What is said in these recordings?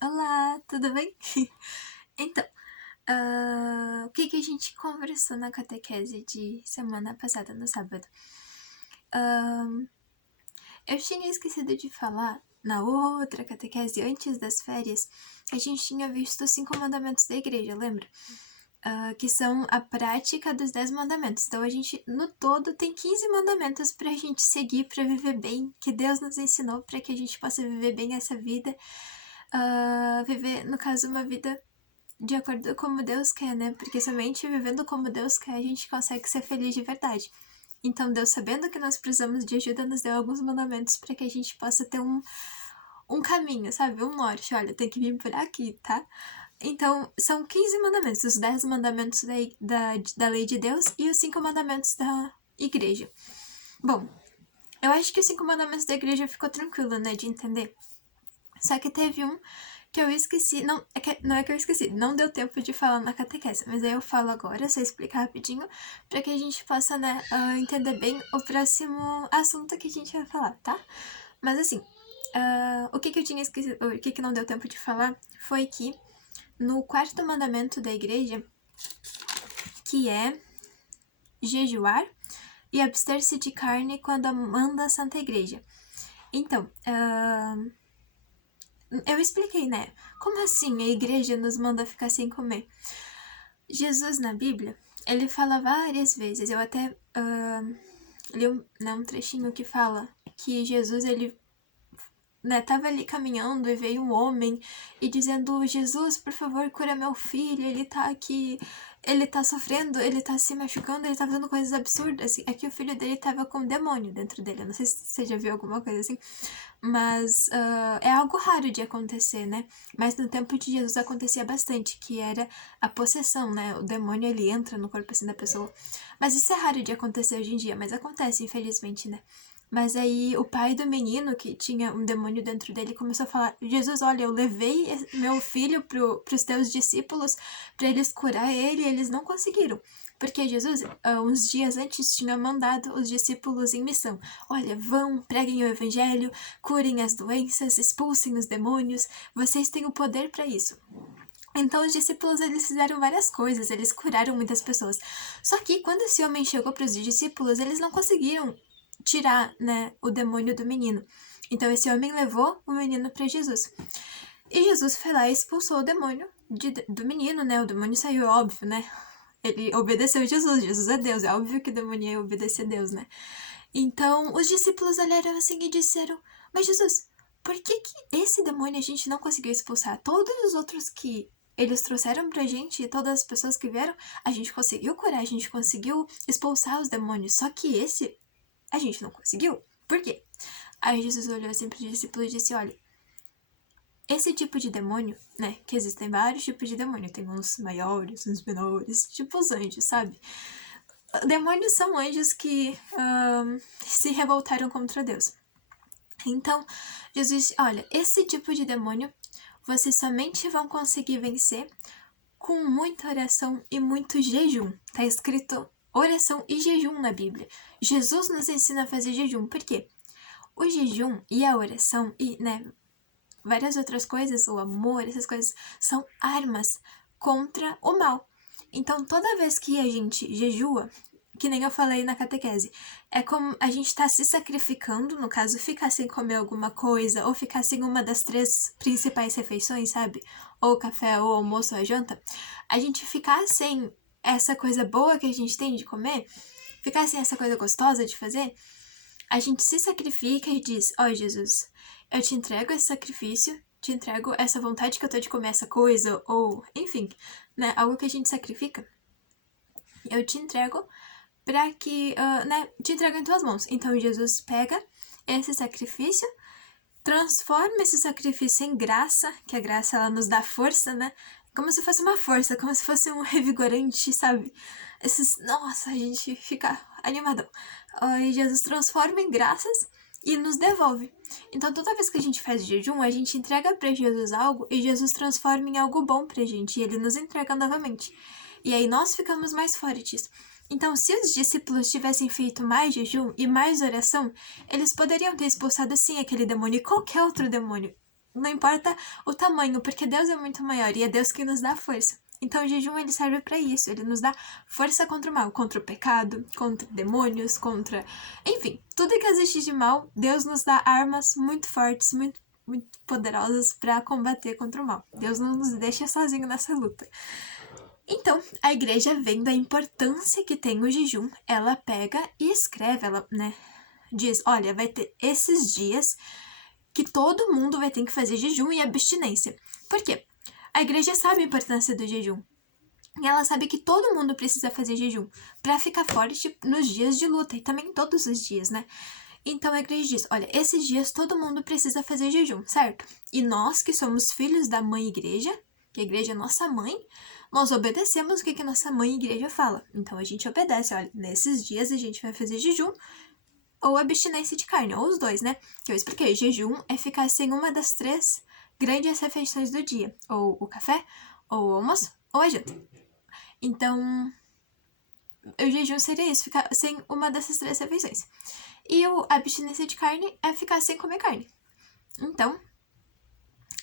Olá, tudo bem? Então, o que a gente conversou na catequese de semana passada, no sábado? Eu tinha esquecido de falar, na outra catequese, antes das férias, a gente tinha visto os 5 mandamentos da igreja, lembra? Que são a prática dos 10 mandamentos. Então, a gente, no todo, tem 15 mandamentos pra gente seguir, pra viver bem, que Deus nos ensinou pra que a gente possa viver bem essa vida. Viver, no caso, uma vida de acordo com como Deus quer, né? Porque somente vivendo como Deus quer a gente consegue ser feliz de verdade. Então, Deus, sabendo que nós precisamos de ajuda, nos deu alguns mandamentos para que a gente possa ter um caminho, sabe? Um norte. Olha, tem que vir por aqui, tá? Então, são 15 mandamentos, os 10 mandamentos da lei de Deus e os 5 mandamentos da igreja. Bom, eu acho que os 5 mandamentos da igreja ficou tranquilo, né, de entender. Só que teve um que eu esqueci, não é que eu esqueci, não deu tempo de falar na catequese, mas aí eu falo agora, só explicar rapidinho, pra que a gente possa, né, entender bem o próximo assunto que a gente vai falar, tá? Mas assim, o que eu tinha esquecido, o que não deu tempo de falar, foi que no 4º mandamento da igreja, que é jejuar e abster-se de carne quando manda a Santa Igreja. Então, eu expliquei, né? Como assim a igreja nos manda ficar sem comer? Jesus na Bíblia, ele fala várias vezes, eu até li um trechinho que fala que Jesus, ele tava ali caminhando e veio um homem e dizendo: Jesus, por favor, cura meu filho, ele tá aqui, ele tá sofrendo, ele tá se machucando, ele tá fazendo coisas absurdas. É que o filho dele tava com um demônio dentro dele, eu não sei se você já viu alguma coisa assim, mas é algo raro de acontecer, né? Mas no tempo de Jesus acontecia bastante, que era a possessão, né? O demônio, ele entra no corpo assim da pessoa. Mas isso é raro de acontecer hoje em dia, mas acontece, infelizmente, né? Mas aí o pai do menino, que tinha um demônio dentro dele, começou a falar: Jesus, olha, eu levei meu filho pros teus discípulos para eles curar ele e eles não conseguiram. Porque Jesus, uns dias antes, tinha mandado os discípulos em missão. Olha, vão, preguem o evangelho, curem as doenças, expulsem os demônios, vocês têm o poder para isso. Então os discípulos, eles fizeram várias coisas, eles curaram muitas pessoas. Só que quando esse homem chegou para os discípulos, eles não conseguiram tirar, né, o demônio do menino. Então esse homem levou o menino para Jesus. E Jesus foi lá e expulsou o demônio do menino, né? O demônio saiu, óbvio, né? Ele obedeceu Jesus, Jesus é Deus, é óbvio que o demônio ia obedecer a Deus, né? Então os discípulos olharam assim e disseram: mas Jesus, por que esse demônio a gente não conseguiu expulsar? Todos os outros que eles trouxeram pra gente, e todas as pessoas que vieram, a gente conseguiu curar, a gente conseguiu expulsar os demônios. Só que esse, a gente não conseguiu. Por quê? Aí Jesus olhou assim pro discípulo e disse: olha, esse tipo de demônio, né, que existem vários tipos de demônio, tem uns maiores, uns menores, tipo os anjos, sabe? Demônios são anjos que se revoltaram contra Deus. Então, Jesus disse: olha, esse tipo de demônio vocês somente vão conseguir vencer com muita oração e muito jejum. Tá escrito oração e jejum na Bíblia. Jesus nos ensina a fazer jejum. Por quê? O jejum e a oração e, né, várias outras coisas, o amor, essas coisas, são armas contra o mal. Então, toda vez que a gente jejua, que nem eu falei na catequese, é como a gente tá se sacrificando, no caso, ficar sem comer alguma coisa, ou ficar sem uma das 3 principais refeições, sabe? Ou café, ou almoço, ou a janta. A gente ficar sem essa coisa boa que a gente tem de comer, ficar sem essa coisa gostosa de fazer, a gente se sacrifica e diz: ó, Jesus, eu te entrego esse sacrifício, te entrego essa vontade que eu tô de comer essa coisa, ou, enfim, né, algo que a gente sacrifica. Eu te entrego pra que, né, te entrego em tuas mãos. Então Jesus pega esse sacrifício, transforma esse sacrifício em graça, que a graça, ela nos dá força, né? Como se fosse uma força, como se fosse um revigorante, sabe? Nossa, a gente fica animadão. E Jesus transforma em graças e nos devolve. Então, toda vez que a gente faz jejum, a gente entrega para Jesus algo e Jesus transforma em algo bom pra gente e ele nos entrega novamente. E aí nós ficamos mais fortes. Então, se os discípulos tivessem feito mais jejum e mais oração, eles poderiam ter expulsado sim aquele demônio e qualquer outro demônio. não importa o tamanho, porque Deus é muito maior e é Deus que nos dá força. Então o jejum ele serve para isso, ele nos dá força contra o mal, contra o pecado, contra demônios, contra... Enfim, tudo que existe de mal, Deus nos dá armas muito fortes, muito poderosas para combater contra o mal. Deus não nos deixa sozinho nessa luta. Então, a igreja, vendo a importância que tem o jejum, ela pega e escreve, ela, diz, olha, vai ter esses dias que todo mundo vai ter que fazer jejum e abstinência. Por quê? A igreja sabe a importância do jejum. E ela sabe que todo mundo precisa fazer jejum para ficar forte nos dias de luta e também todos os dias, né? Então a igreja diz, olha, esses dias todo mundo precisa fazer jejum, certo? E nós que somos filhos da mãe igreja, que a igreja é nossa mãe, nós obedecemos o que nossa mãe igreja fala. Então a gente obedece, olha, nesses dias a gente vai fazer jejum ou abstinência de carne, ou os dois, né? Que eu expliquei, jejum é ficar sem uma das 3 grandes refeições do dia, ou o café, ou o almoço, ou a janta. Então, o jejum seria isso, ficar sem uma dessas 3 refeições. E a abstinência de carne é ficar sem comer carne. Então,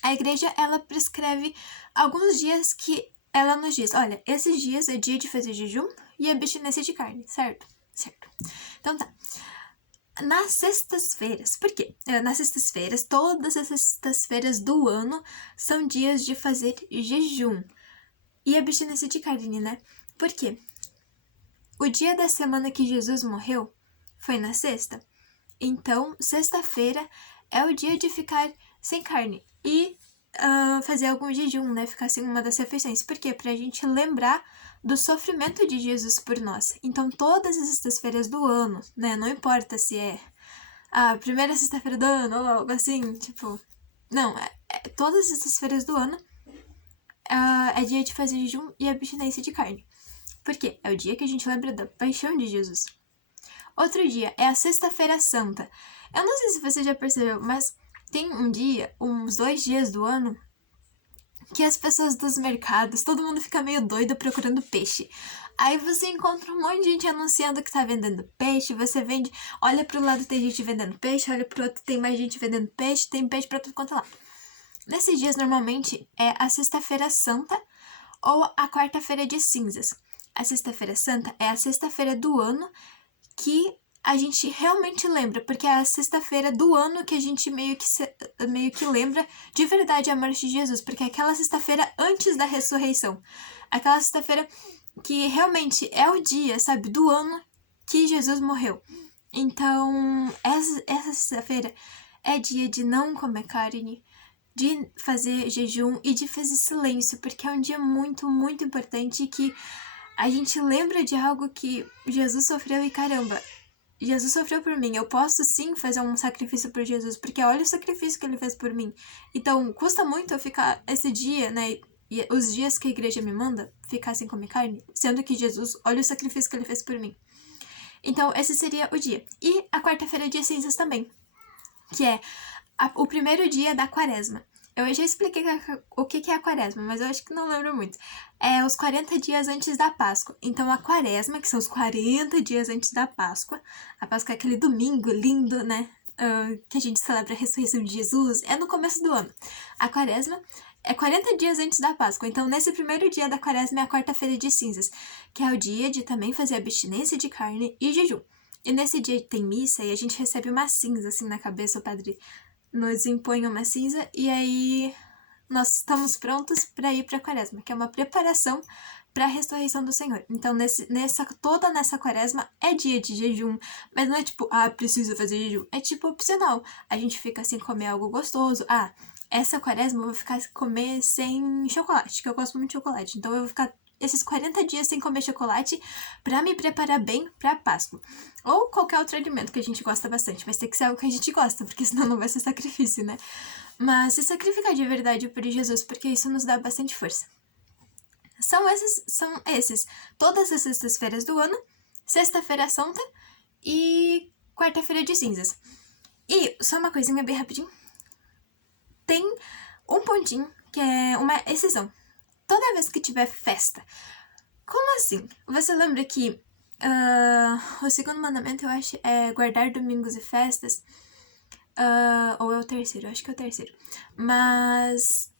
a igreja, ela prescreve alguns dias que ela nos diz, olha, esses dias é dia de fazer jejum e abstinência de carne, certo? Certo. Então tá. Nas sextas-feiras, por quê? Nas sextas-feiras, todas as sextas-feiras do ano são dias de fazer jejum e abstinência de carne, né? Por quê? O dia da semana que Jesus morreu foi na sexta. Então, sexta-feira é o dia de ficar sem carne e fazer algum jejum, né? Ficar sem uma das refeições. Por quê? Pra gente lembrar do sofrimento de Jesus por nós. Então, todas as sextas-feiras do ano, né? Não importa se é a primeira sexta-feira do ano ou algo assim, tipo... Não, todas as sextas-feiras do ano é dia de fazer jejum e abstinência de carne. Por quê? É o dia que a gente lembra da paixão de Jesus. Outro dia é a Sexta-feira Santa. Eu não sei se você já percebeu, mas tem um dia, uns 2 dias do ano, que as pessoas dos mercados, todo mundo fica meio doido procurando peixe. Aí você encontra um monte de gente anunciando que tá vendendo peixe, você vende, olha pro lado tem gente vendendo peixe, olha pro outro tem mais gente vendendo peixe, tem peixe pra tudo quanto é lá. Nesses dias, normalmente, é a Sexta-feira Santa ou a Quarta-feira de Cinzas. A Sexta-feira Santa é a sexta-feira do ano que a gente realmente lembra, porque é a sexta-feira do ano que a gente meio que lembra de verdade a morte de Jesus, porque é aquela sexta-feira antes da ressurreição. Aquela sexta-feira que realmente é o dia, sabe, do ano que Jesus morreu. Então, essa sexta-feira é dia de não comer carne, de fazer jejum e de fazer silêncio, porque é um dia muito, muito importante que a gente lembra de algo que Jesus sofreu e caramba, Jesus sofreu por mim, eu posso sim fazer um sacrifício por Jesus, porque olha o sacrifício que ele fez por mim. Então, custa muito eu ficar esse dia, né, e os dias que a igreja me manda, ficar sem comer carne, sendo que Jesus, olha o sacrifício que ele fez por mim. Então, esse seria o dia. E a quarta-feira de cinzas também, que é o primeiro dia da quaresma. Eu já expliquei o que é a quaresma, mas eu acho que não lembro muito. É os 40 dias antes da Páscoa. Então, a quaresma, que são os 40 dias antes da Páscoa. A Páscoa é aquele domingo lindo, né? Que a gente celebra a ressurreição de Jesus. É no começo do ano. A quaresma é 40 dias antes da Páscoa. Então, nesse primeiro dia da quaresma é a quarta-feira de cinzas, que é o dia de também fazer abstinência de carne e jejum. E nesse dia tem missa e a gente recebe uma cinza assim na cabeça, o padre nos impõe uma cinza e aí nós estamos prontos para ir para a quaresma, que é uma preparação para a ressurreição do Senhor. Então, toda nessa quaresma é dia de jejum, mas não é tipo, preciso fazer jejum. É tipo opcional. A gente fica sem comer algo gostoso. Essa quaresma eu vou ficar comer sem chocolate, que eu gosto muito de chocolate. Então, eu vou ficar esses 40 dias sem comer chocolate para me preparar bem para a Páscoa. Ou qualquer outro alimento que a gente gosta bastante, mas tem que ser algo que a gente gosta, porque senão não vai ser sacrifício, né? Mas se sacrificar de verdade por Jesus, porque isso nos dá bastante força. São esses todas as sextas-feiras do ano, Sexta-feira Santa e Quarta-feira de Cinzas. E só uma coisinha bem rapidinho. Tem um pontinho que é uma exceção. Toda vez que tiver festa. Como assim? Você lembra que o segundo mandamento, eu acho, é guardar domingos e festas? ou é o terceiro, acho que é o terceiro. Mas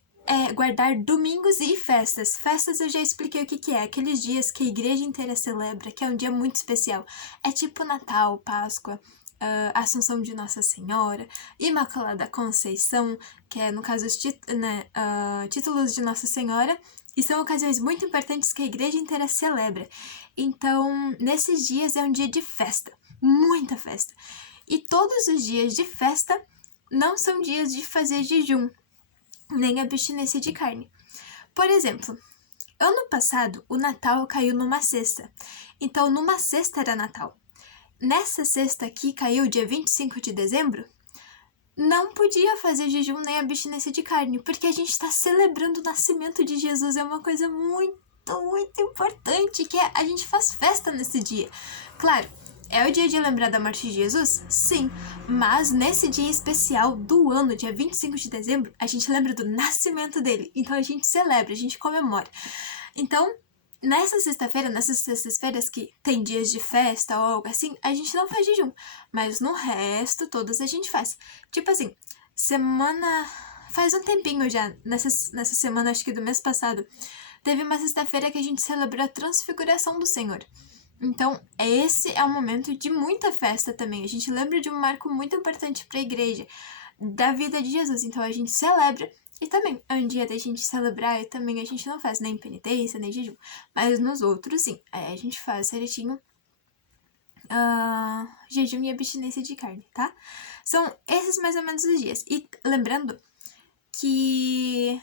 guardar domingos e festas. Festas eu já expliquei o que é. Aqueles dias que a igreja inteira celebra, que é um dia muito especial. É tipo Natal, Páscoa, Assunção de Nossa Senhora, Imaculada Conceição, que é, no caso, os títulos de Nossa Senhora. E são ocasiões muito importantes que a igreja inteira celebra. Então, nesses dias é um dia de festa. Muita festa. E todos os dias de festa não são dias de fazer jejum, nem abstinência de carne. Por exemplo, ano passado o Natal caiu numa sexta, então numa sexta era Natal. Nessa sexta aqui caiu dia 25 de dezembro, não podia fazer jejum nem abstinência de carne, porque a gente está celebrando o nascimento de Jesus, é uma coisa muito, muito importante, que a gente faz festa nesse dia. Claro, é o dia de lembrar da morte de Jesus? Sim, mas nesse dia especial do ano, dia 25 de dezembro, a gente lembra do nascimento dele. Então a gente celebra, a gente comemora. Então, nessas sextas-feiras que tem dias de festa ou algo assim, a gente não faz jejum. Mas no resto, todos a gente faz. Tipo assim, faz um tempinho já, nessa semana, acho que do mês passado, teve uma sexta-feira que a gente celebrou a transfiguração do Senhor. Então, esse é um momento de muita festa também. A gente lembra de um marco muito importante para a igreja, da vida de Jesus. Então, a gente celebra. E também é um dia da gente celebrar e também a gente não faz nem penitência, nem jejum. Mas nos outros, sim. Aí a gente faz certinho jejum e abstinência de carne, tá? São esses mais ou menos os dias. E lembrando que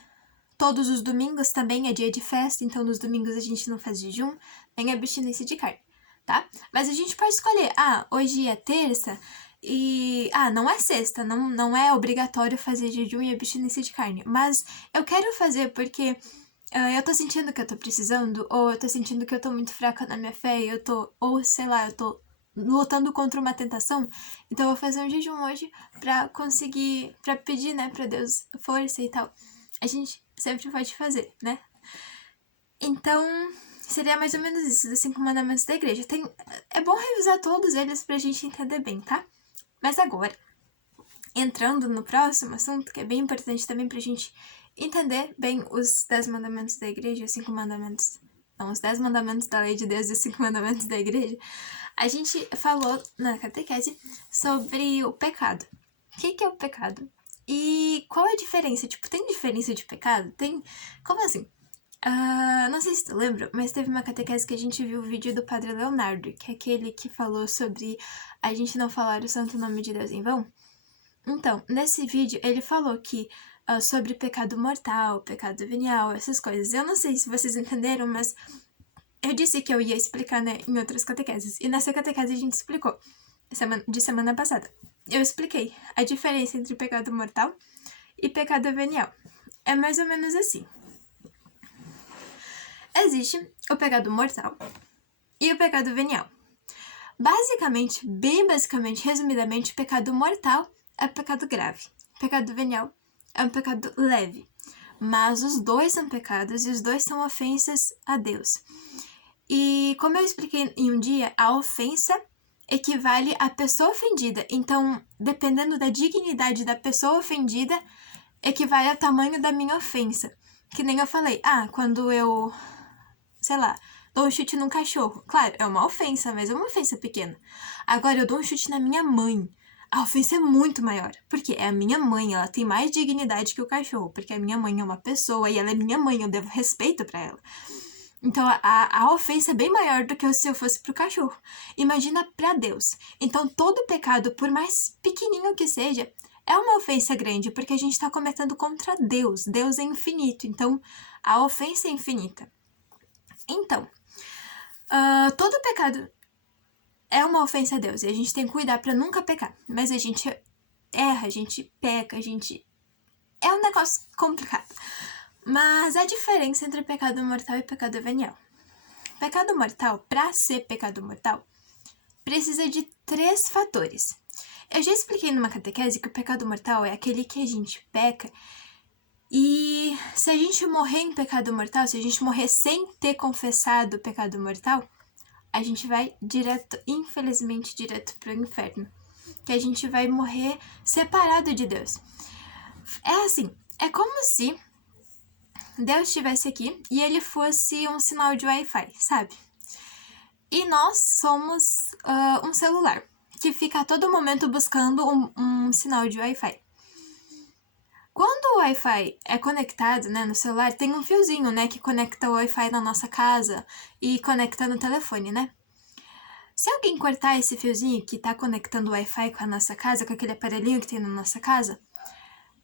todos os domingos também é dia de festa, então nos domingos a gente não faz jejum, nem abstinência de carne, tá? Mas a gente pode escolher, hoje é terça e, não é sexta, não é obrigatório fazer jejum e abstinência de carne, mas eu quero fazer porque eu tô sentindo que eu tô precisando, ou eu tô sentindo que eu tô muito fraca na minha fé, eu tô lutando contra uma tentação, então eu vou fazer um jejum hoje pra conseguir, pra pedir, né, pra Deus força e tal. A gente sempre pode fazer, né? Então, seria mais ou menos isso, dos 5 mandamentos da igreja. É bom revisar todos eles pra gente entender bem, tá? Mas agora, entrando no próximo assunto, que é bem importante também pra gente entender bem os 10 mandamentos da igreja, os 5 mandamentos. Não, os 10 mandamentos da lei de Deus e os 5 mandamentos da igreja. A gente falou na catequese sobre o pecado. O que é o pecado? E qual é a diferença? Tipo, tem diferença de pecado? Tem. Como assim? Não sei se tu lembra, mas teve uma catequese que a gente viu o vídeo do Padre Leonardo, que é aquele que falou sobre a gente não falar o santo nome de Deus em vão. Então, nesse vídeo, ele falou que sobre pecado mortal, pecado venial, essas coisas. Eu não sei se vocês entenderam, mas eu disse que eu ia explicar, né, em outras catequeses. E nessa catequese a gente explicou, de semana passada. Eu expliquei a diferença entre pecado mortal e pecado venial. É mais ou menos assim. Existe o pecado mortal e o pecado venial. Basicamente, bem basicamente, resumidamente, o pecado mortal é pecado grave. O pecado venial é um pecado leve. Mas os dois são pecados e os dois são ofensas a Deus. E como eu expliquei em um dia, a ofensa equivale à pessoa ofendida. Então, dependendo da dignidade da pessoa ofendida, equivale ao tamanho da minha ofensa. Que nem eu falei, quando eu, sei lá, dou um chute num cachorro. Claro, é uma ofensa, mas é uma ofensa pequena. Agora, eu dou um chute na minha mãe. A ofensa é muito maior, porque é a minha mãe, ela tem mais dignidade que o cachorro, porque a minha mãe é uma pessoa e ela é minha mãe, eu devo respeito pra ela. Então, a ofensa é bem maior do que se eu fosse pro cachorro. Imagina pra Deus. Então, todo pecado, por mais pequenininho que seja, é uma ofensa grande, porque a gente tá cometendo contra Deus. Deus é infinito, então a ofensa é infinita. Então, todo pecado é uma ofensa a Deus, e a gente tem que cuidar pra nunca pecar. Mas a gente erra, a gente peca, é um negócio complicado. Mas a diferença entre pecado mortal e pecado venial. Pecado mortal, para ser pecado mortal, precisa de 3 fatores. Eu já expliquei numa catequese que o pecado mortal é aquele que a gente peca e se a gente morrer em pecado mortal, se a gente morrer sem ter confessado o pecado mortal, a gente vai infelizmente, direto pro inferno. que a gente vai morrer separado de Deus. É assim, é como se Deus estivesse aqui e ele fosse um sinal de Wi-Fi, sabe? E nós somos um celular que fica a todo momento buscando um sinal de Wi-Fi. Quando o Wi-Fi é conectado, né, no celular, tem um fiozinho, né, que conecta o Wi-Fi na nossa casa e conecta no telefone, né? Se alguém cortar esse fiozinho que tá conectando o Wi-Fi com a nossa casa, com aquele aparelhinho que tem na nossa casa,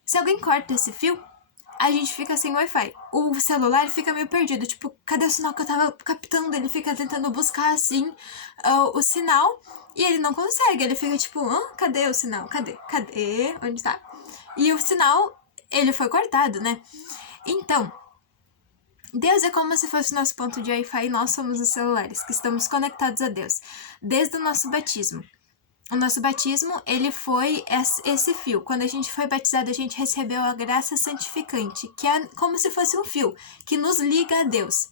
se alguém corta esse fio, a gente fica sem Wi-Fi. O celular fica meio perdido, tipo, cadê o sinal que eu tava captando? Ele fica tentando buscar, assim, o sinal e ele não consegue. Ele fica tipo, cadê o sinal? Cadê? Cadê? Onde tá? E o sinal, ele foi cortado, né? Então, Deus é como se fosse o nosso ponto de Wi-Fi e nós somos os celulares que estamos conectados a Deus desde o nosso batismo. O nosso batismo, ele foi esse fio. Quando a gente foi batizado, a gente recebeu a graça santificante, que é como se fosse um fio que nos liga a Deus.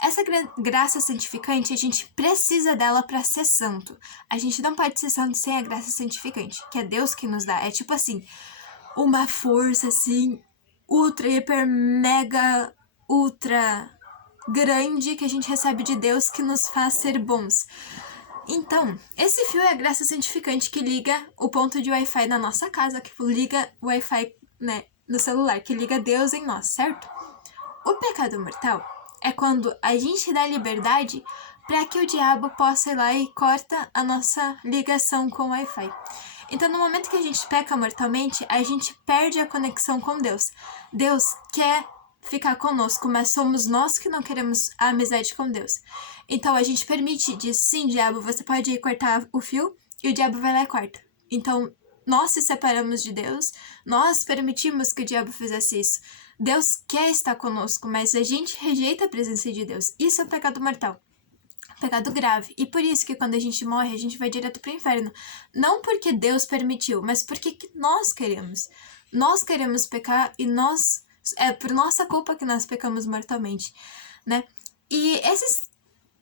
Essa graça santificante, a gente precisa dela para ser santo. A gente não pode ser santo sem a graça santificante, que é Deus que nos dá. É tipo assim, uma força assim, ultra, hiper, mega, ultra grande que a gente recebe de Deus que nos faz ser bons. Então, esse fio é a graça santificante que liga o ponto de Wi-Fi na nossa casa, que liga o Wi-Fi, né, no celular, que liga Deus em nós, certo? O pecado mortal é quando a gente dá liberdade para que o diabo possa ir lá e corta a nossa ligação com o Wi-Fi. Então, no momento que a gente peca mortalmente, a gente perde a conexão com Deus. Deus quer ficar conosco, mas somos nós que não queremos a amizade com Deus. Então a gente permite, diz, sim, diabo, você pode ir cortar o fio, e o diabo vai lá e corta. Então nós se separamos de Deus, nós permitimos que o diabo fizesse isso. Deus quer estar conosco, mas a gente rejeita a presença de Deus. Isso é o pecado mortal. Pecado grave. E por isso que quando a gente morre, a gente vai direto pro inferno. Não porque Deus permitiu, mas porque nós queremos. Nós queremos pecar e é por nossa culpa que nós pecamos mortalmente, né? E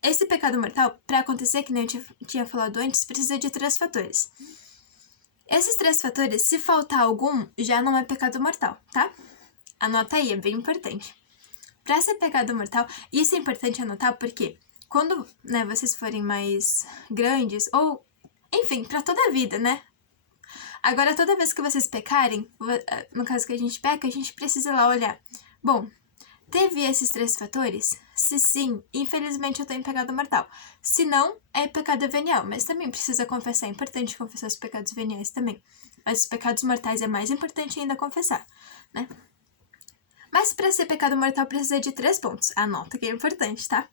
esse pecado mortal, para acontecer, que nem eu tinha falado antes, precisa de 3 fatores. Esses 3 fatores, se faltar algum, já não é pecado mortal, tá? Anota aí, é bem importante. Para ser pecado mortal, isso é importante anotar porque quando, né, vocês forem mais grandes, ou, enfim, para toda a vida, né? Agora, toda vez que vocês pecarem, no caso que a gente peca, a gente precisa lá olhar. Bom, teve esses 3 fatores? Se sim, infelizmente eu tenho pecado mortal. Se não, é pecado venial, mas também precisa confessar. É importante confessar os pecados veniais também. Mas os pecados mortais é mais importante ainda confessar, né? Mas para ser pecado mortal precisa de 3 pontos. Anota que é importante, tá?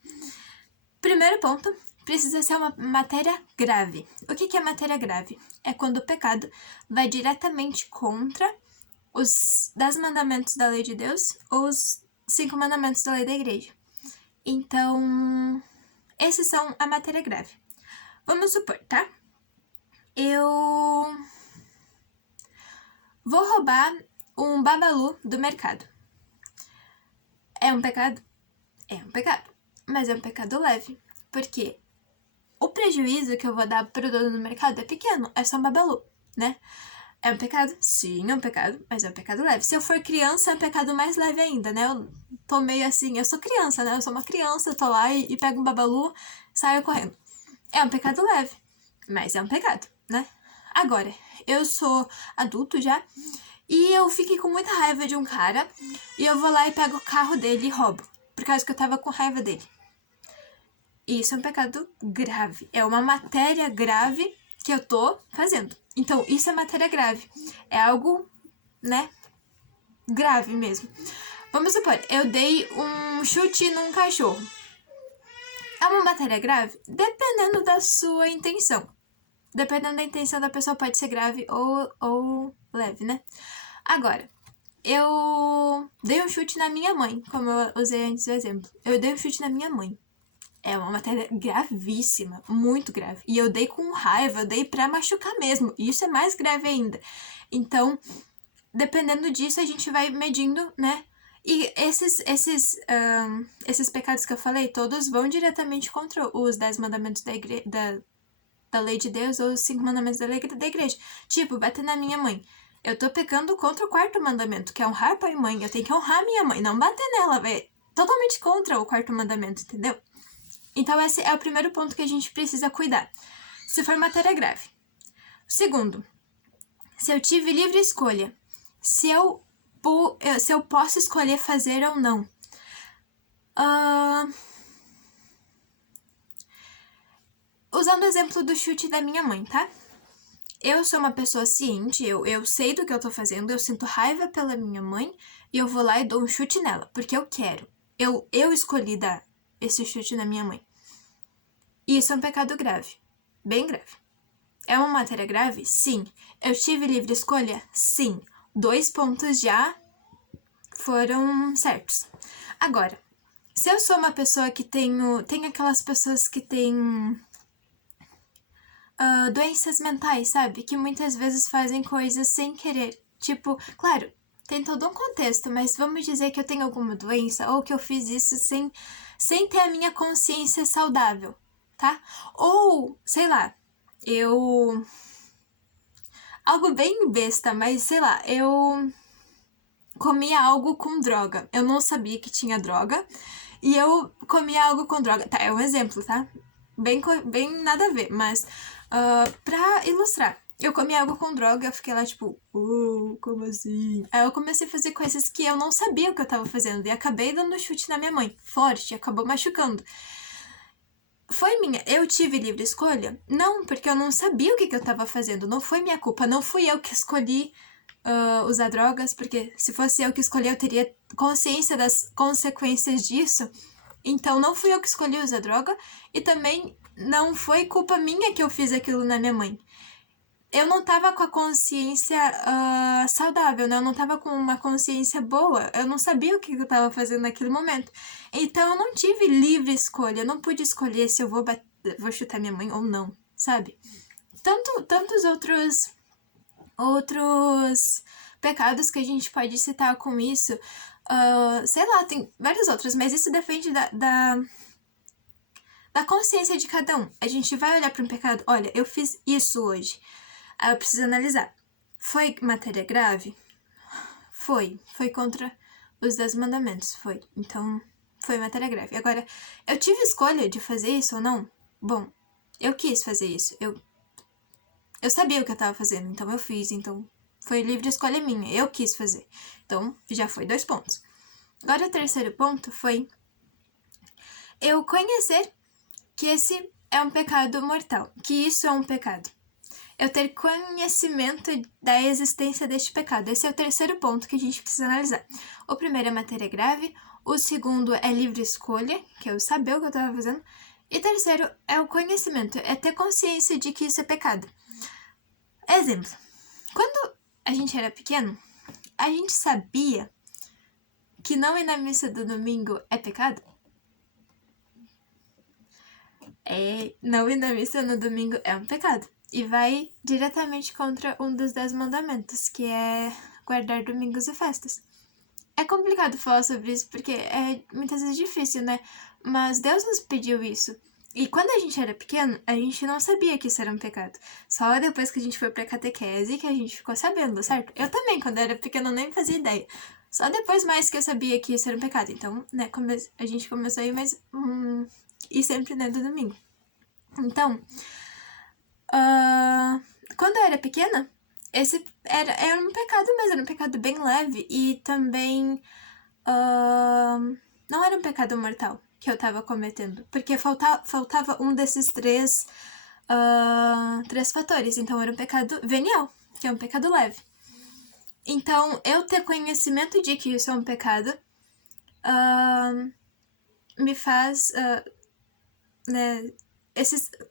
Primeiro ponto, precisa ser uma matéria grave. O que é matéria grave? É quando o pecado vai diretamente contra os 10 mandamentos da lei de Deus ou os 5 mandamentos da lei da igreja. Então, esses são a matéria grave. Vamos supor, tá? Eu vou roubar um babalu do mercado. É um pecado? É um pecado. Mas é um pecado leve. Porque o prejuízo que eu vou dar pro dono do mercado é pequeno. É só um babalu, né? É um pecado? Sim, é um pecado, mas é um pecado leve. Se eu for criança, é um pecado mais leve ainda, né? Eu tô meio assim, eu sou criança, né? Eu sou uma criança, eu tô lá e pego um babalu, saio correndo. É um pecado leve, mas é um pecado, né? Agora, eu sou adulto já e eu fiquei com muita raiva de um cara e eu vou lá e pego o carro dele e roubo, por causa que eu tava com raiva dele. E isso é um pecado grave, é uma matéria grave que eu tô fazendo. Então, isso é matéria grave. É algo, né, grave mesmo. Vamos supor, eu dei um chute num cachorro. É uma matéria grave? Dependendo da sua intenção. Dependendo da intenção da pessoa, pode ser grave ou leve, né? Agora, eu dei um chute na minha mãe, como eu usei antes o exemplo. Eu dei um chute na minha mãe. É uma matéria gravíssima, muito grave. E eu dei com raiva, eu dei pra machucar mesmo. E isso é mais grave ainda. Então, dependendo disso, a gente vai medindo, né? E esses pecados que eu falei, todos vão diretamente contra os 10 mandamentos da igreja, da lei de Deus ou os 5 mandamentos da lei da igreja. Tipo, bater na minha mãe. Eu tô pecando contra o 4º mandamento, que é honrar pai e mãe. Eu tenho que honrar minha mãe, não bater nela, velho. Totalmente contra o 4º mandamento, entendeu? Então esse é o primeiro ponto que a gente precisa cuidar. Se for matéria grave. Segundo, se eu tive livre escolha, se eu posso escolher fazer ou não. Usando o exemplo do chute da minha mãe, tá? Eu sou uma pessoa ciente, eu sei do que eu tô fazendo, eu sinto raiva pela minha mãe e eu vou lá e dou um chute nela, porque eu quero. Eu escolhi dar esse chute na minha mãe. E isso é um pecado grave, bem grave. É uma matéria grave? Sim. Eu tive livre escolha? Sim. 2 pontos já foram certos. Agora, se eu sou uma pessoa que tem aquelas pessoas que têm doenças mentais, sabe? Que muitas vezes fazem coisas sem querer. Tipo, claro, tem todo um contexto, mas vamos dizer que eu tenho alguma doença ou que eu fiz isso sem ter a minha consciência saudável, tá? Ou, sei lá, algo bem besta, mas sei lá, eu comia algo com droga. Eu não sabia que tinha droga e eu comia algo com droga. Tá, é um exemplo, tá? Bem nada a ver, mas pra ilustrar. Eu comi algo com droga, eu fiquei lá tipo, como assim? Aí eu comecei a fazer coisas que eu não sabia o que eu tava fazendo e acabei dando chute na minha mãe, forte, acabou machucando. Foi minha, eu tive livre escolha? Não, porque eu não sabia o que eu tava fazendo, não foi minha culpa, não fui eu que escolhi usar drogas, porque se fosse eu que escolhi, eu teria consciência das consequências disso. Então não fui eu que escolhi usar droga e também não foi culpa minha que eu fiz aquilo na minha mãe. Eu não tava com a consciência saudável, né? Eu não tava com uma consciência boa. Eu não sabia o que eu tava fazendo naquele momento. Então eu não tive livre escolha. Eu não pude escolher se eu vou chutar minha mãe ou não, sabe? Tantos outros pecados que a gente pode citar com isso. Sei lá, tem vários outros, mas isso depende da consciência de cada um. A gente vai olhar para um pecado, olha, eu fiz isso hoje. Aí eu preciso analisar. Foi matéria grave? Foi. Foi contra os 10 mandamentos, foi. Então, foi matéria grave. Agora, eu tive escolha de fazer isso ou não? Bom, eu quis fazer isso. Eu sabia o que eu tava fazendo, então eu fiz. Então, foi livre escolha minha. Eu quis fazer. Então, já foi 2 pontos. Agora, o terceiro ponto foi eu conhecer que esse é um pecado mortal. Que isso é um pecado. Eu ter conhecimento da existência deste pecado. Esse é o terceiro ponto que a gente precisa analisar. O primeiro é matéria grave, o segundo é livre escolha, que é eu saber o que eu estava fazendo, e o terceiro é o conhecimento, é ter consciência de que isso é pecado. Exemplo, quando a gente era pequeno, a gente sabia que não ir na missa do domingo é pecado? Não ir na missa no domingo é um pecado. E vai diretamente contra um dos 10 mandamentos, que é guardar domingos e festas. É complicado falar sobre isso, porque é muitas vezes difícil, né? Mas Deus nos pediu isso. E quando a gente era pequeno, a gente não sabia que isso era um pecado. Só depois que a gente foi pra catequese que a gente ficou sabendo, certo? Eu também, quando era pequena, nem fazia ideia. Só depois mais que eu sabia que isso era um pecado. Então, né, a gente começou a ir, mas... e sempre, né, do domingo. Então... quando eu era pequena, esse era um pecado, mas era um pecado bem leve e também não era um pecado mortal que eu tava cometendo, porque faltava um desses três fatores, então era um pecado venial, que é um pecado leve. Então, eu ter conhecimento de que isso é um pecado me faz, né,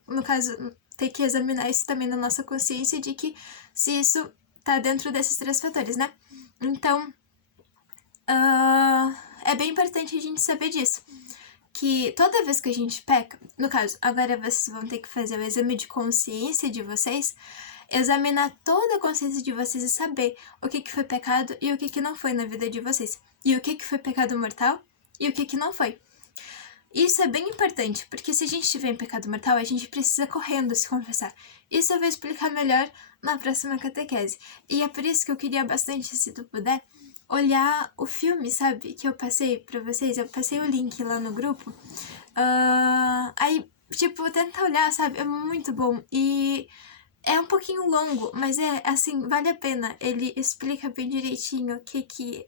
no caso... ter que examinar isso também na nossa consciência de que se isso tá dentro desses 3 fatores, né? Então, é bem importante a gente saber disso. Que toda vez que a gente peca, no caso, agora vocês vão ter que fazer o exame de consciência de vocês, examinar toda a consciência de vocês e saber o que foi pecado e o que não foi na vida de vocês. E o que foi pecado mortal e o que não foi. Isso é bem importante, porque se a gente estiver em pecado mortal, a gente precisa correndo se confessar. Isso eu vou explicar melhor na próxima catequese. E é por isso que eu queria bastante, se tu puder, olhar o filme, sabe? Que eu passei pra vocês. Eu passei o link lá no grupo. Aí, tipo, tenta olhar, sabe? É muito bom. E é um pouquinho longo, mas é, assim, vale a pena. Ele explica bem direitinho o que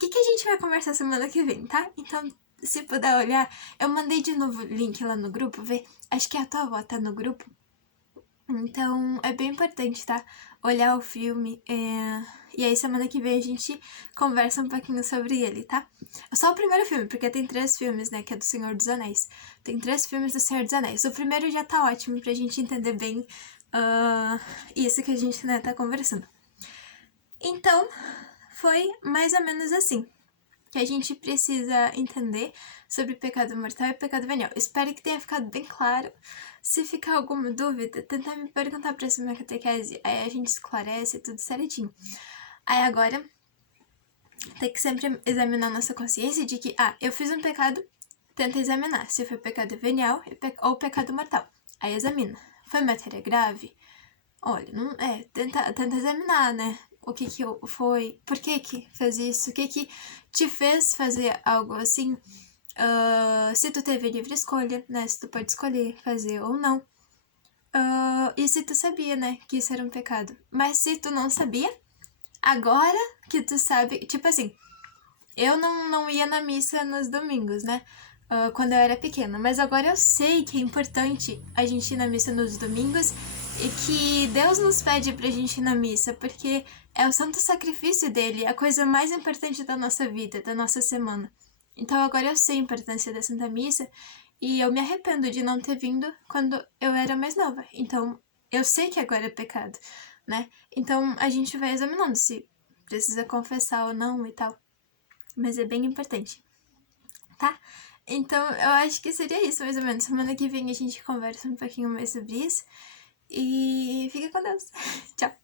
a gente vai conversar semana que vem, tá? Então, se puder olhar, eu mandei de novo o link lá no grupo, vê? Acho que a tua avó tá no grupo. Então, é bem importante, tá? Olhar o filme. E aí, semana que vem a gente conversa um pouquinho sobre ele, tá? Só o primeiro filme, porque tem 3 filmes, né? Que é do Senhor dos Anéis. Tem 3 filmes do Senhor dos Anéis. O primeiro já tá ótimo pra gente entender bem isso que a gente, né, tá conversando. Então, foi mais ou menos assim que a gente precisa entender sobre pecado mortal e pecado venial. Espero que tenha ficado bem claro. Se ficar alguma dúvida, tenta me perguntar pra cima catequese, aí a gente esclarece tudo certinho. Aí agora, tem que sempre examinar nossa consciência de que, eu fiz um pecado, tenta examinar se foi pecado venial ou pecado mortal. Aí examina. Foi matéria grave? Olha, não tenta examinar, né? O que foi, por que fez isso, o que te fez fazer algo assim, se tu teve livre escolha, né? Se tu pode escolher fazer ou não. E se tu sabia, né, que isso era um pecado. Mas se tu não sabia, agora que tu sabe, tipo assim, eu não ia na missa nos domingos, né? Quando eu era pequena. Mas agora eu sei que é importante a gente ir na missa nos domingos e que Deus nos pede pra gente ir na missa, porque é o santo sacrifício dele, a coisa mais importante da nossa vida, da nossa semana. Então agora eu sei a importância da Santa Missa e eu me arrependo de não ter vindo quando eu era mais nova. Então eu sei que agora é pecado, né? Então a gente vai examinando se precisa confessar ou não e tal. Mas é bem importante, tá? Então, eu acho que seria isso, mais ou menos. Semana que vem a gente conversa um pouquinho mais sobre isso. E fica com Deus. Tchau.